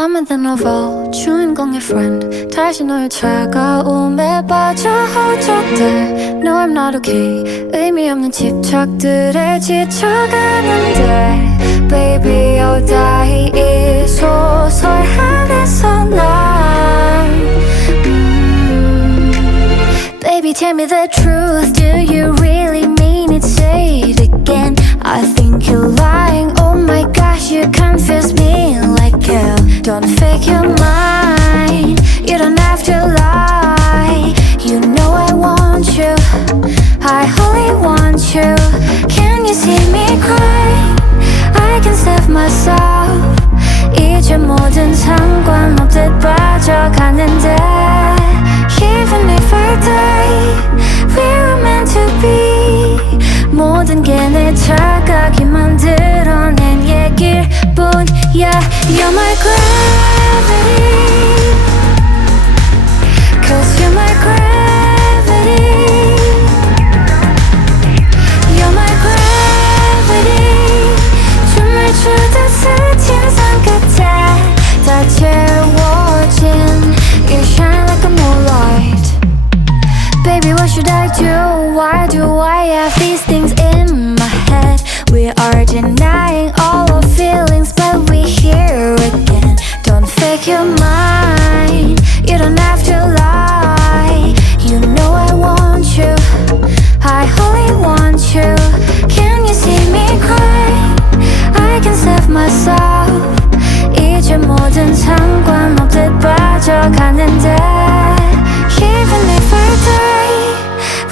I'm in the novel 주인공의 friend 다시 너의 차가움에 빠져 허적들 No I'm not okay 의미 없는 집착들에 지쳐가는데 Baby oh die 이 소설 안에서 난 Baby tell me the truth Do you really mean it? Say it again I think you're lying Oh my gosh you confuse me like hell Don't fake your mind You don't have to lie You know I want you I only want you Can you see me cry? I can save myself 이제 모든 상관없듯 빠져가는데 Even if I die We were meant to be 모든 게 내 착각이 만들어낸 얘길 뿐이야 You're my gravity Cause you're my gravity You're my gravity 춤을 추듯 스친 산 끝에 다 채워진 You shine like a moonlight Baby what should I do? Why do I have these things in my head? We are denying all our feelings but we're here again Don't fake your mind You don't have to lie You know I want you I only want you Can you see me cry? I can save myself 이제 모든 상관없듯 빠져가는데 Even if I die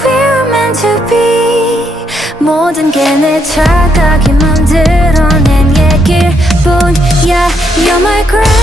We were meant to be 모든 게 내 착각이 만들어낸 얘길 뿐이야 You're my girl